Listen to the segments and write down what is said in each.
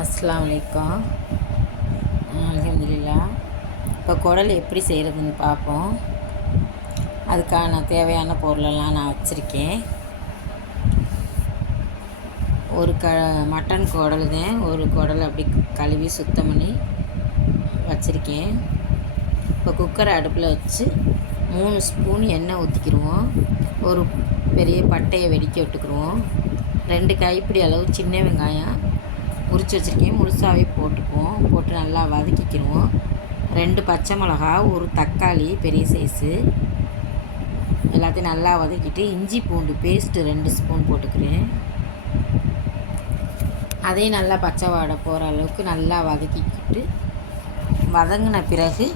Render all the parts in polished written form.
அஸ்ஸலாமு அலைக்கும். அல்ஹம்துலில்லாஹ். இப்போ குடல் எப்படி செய்கிறதுன்னு பார்ப்போம். அதுக்கான தேவையான பொருளெல்லாம் நான் வச்சுருக்கேன். ஒரு மட்டன் குடல் தான். ஒரு குடல் அப்படி கழுவி சுத்தம் பண்ணி வச்சுருக்கேன். இப்போ குக்கரை அடுப்பில் வச்சு 3 ஸ்பூன் எண்ணெய் ஊற்றிக்கிடுவோம். ஒரு பெரிய பட்டையை வெடிக்க விட்டுக்குருவோம். 2 கைப்பிடி அளவு சின்ன வெங்காயம் உரித்து வச்சுருக்கேன், முழுசாகவே போட்டுக்குவோம். போட்டு நல்லா வதக்கிக்கிடுவோம். 2 பச்சை மிளகா, ஒரு தக்காளி பெரிய சைஸு, எல்லாத்தையும் நல்லா வதக்கிட்டு இஞ்சி பூண்டு பேஸ்ட்டு 2 ஸ்பூன் போட்டுக்கிறேன். அதையும் நல்லா பச்சை வாடை போகிற அளவுக்கு நல்லா வதக்கிக்கிட்டு, வதங்கின பிறகு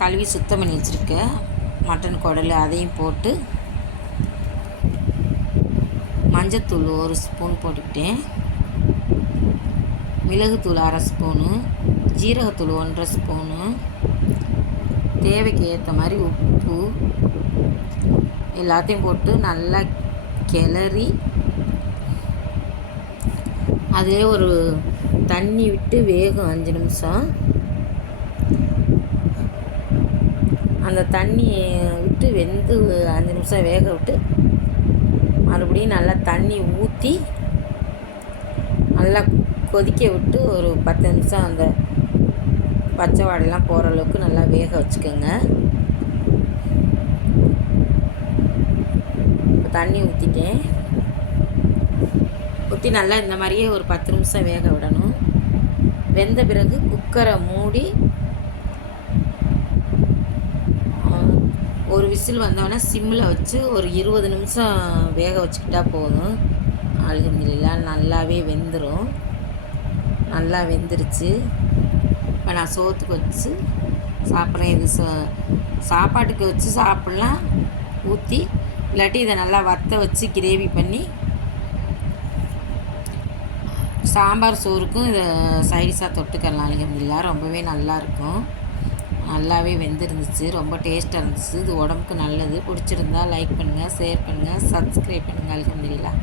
கழுவி சுத்தம் பண்ணி வச்சுருக்க மட்டன் குடல் அதையும் போட்டு மஞ்சத்தூள் 1 ஸ்பூன் போட்டுக்கிட்டேன். மிளகுத்தூள் 1/2 ஸ்பூனு, ஜீரகத்தூள் 1/2 ஸ்பூனு, தேவைக்கு ஏற்ற மாதிரி உப்பு எல்லாத்தையும் போட்டு நல்லா கிளறி அதிலே ஒரு தண்ணி விட்டு வேகும் 5 நிமிஷம். அந்த தண்ணி விட்டு வெந்து 5 நிமிஷம் வேக விட்டு மறுபடியும் நல்லா தண்ணி ஊற்றி நல்லா கொதிக்க விட்டு ஒரு 10 நிமிஷம் அந்த பச்சை வாடையெல்லாம் போகிற அளவுக்கு நல்லா வேக வச்சுக்கோங்க. இப்போ தண்ணி ஊற்றிட்டேன். ஊற்றி நல்லா இந்த மாதிரியே ஒரு 10 நிமிஷம் வேக விடணும். வெந்த பிறகு குக்கரை மூடி ஒரு விசில் வந்தோடனே சிம்மில் வச்சு ஒரு 20 நிமிஷம் வேக வச்சுக்கிட்டா போதும். அல்ஹம்துலில்லாஹ் நல்லாவே வெந்துடும். நல்லா வெந்துருச்சு. இப்போ நான் சோத்துக்கு வச்சு சாப்பிட்றேன். இது சாப்பாட்டுக்கு வச்சு சாப்பிட்லாம் ஊற்றி, இல்லாட்டி இதை நல்லா வற்ற வச்சு கிரேவி பண்ணி சாம்பார் சோறுக்கும் இதை சைடிஷாக தொட்டுக்கலாம். அல்ஹம்துலில்லாஹ் ரொம்பவே நல்லாயிருக்கும். நல்லாவே வெந்துருந்துச்சு, ரொம்ப டேஸ்ட்டாக இருந்துச்சு. இது உடம்புக்கு நல்லது. பிடிச்சிருந்தா லைக் பண்ணுங்கள், ஷேர் பண்ணுங்கள், சப்ஸ்கிரைப் பண்ணுங்கள். அல்ஹம்துலில்லாஹ்.